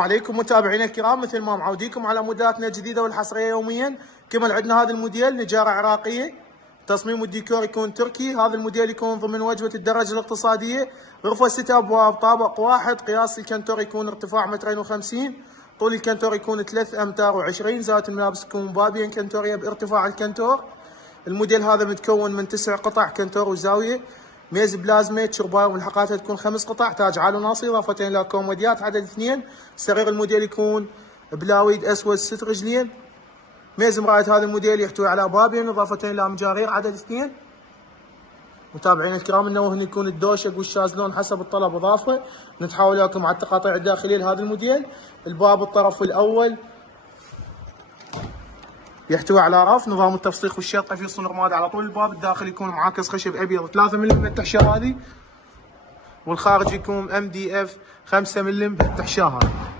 عليكم متابعينا الكرام، مثل ما معوديكم على موديلاتنا الجديده والحصريه يوميا. كمل عندنا هذا الموديل نجاره عراقيه، تصميم الديكور يكون تركي. هذا الموديل يكون ضمن وجبه الدرجه الاقتصاديه، غرفه 6 ابواب، طابق واحد، قياس الكنتور يكون ارتفاع 2.50 متر، طول الكنتور يكون 3 امتار و20، زاويه الملابس تكون بابين كنتوريه بارتفاع الكنتور. الموديل هذا متكون من 9 قطع كنتور وزاويه، ميز بلازميت، شرباية وملحقاتها تكون 5 قطع، تاج عالي وناصي، اضافه الى كوموديات عدد 2. سرير الموديل يكون بلاويد اسود 6 رجلين. ميز مراية هذا الموديل يحتوي على بابين اضافه الى مجارير عدد 2. متابعينا الكرام، ننوه ان يكون الدوشق والشازلون حسب الطلب اضافه. نتحول لكم على التقاطيع الداخليه لهذا الموديل. الباب الطرف الاول يحتوي على رف، نظام التفسيخ والشطه في صنع رماد على طول الباب. الداخل يكون معاكس خشب ابيض 3 ملم بالتحشاه هذه، والخارج يكون MDF 5 ملم بالتحشاه هذه.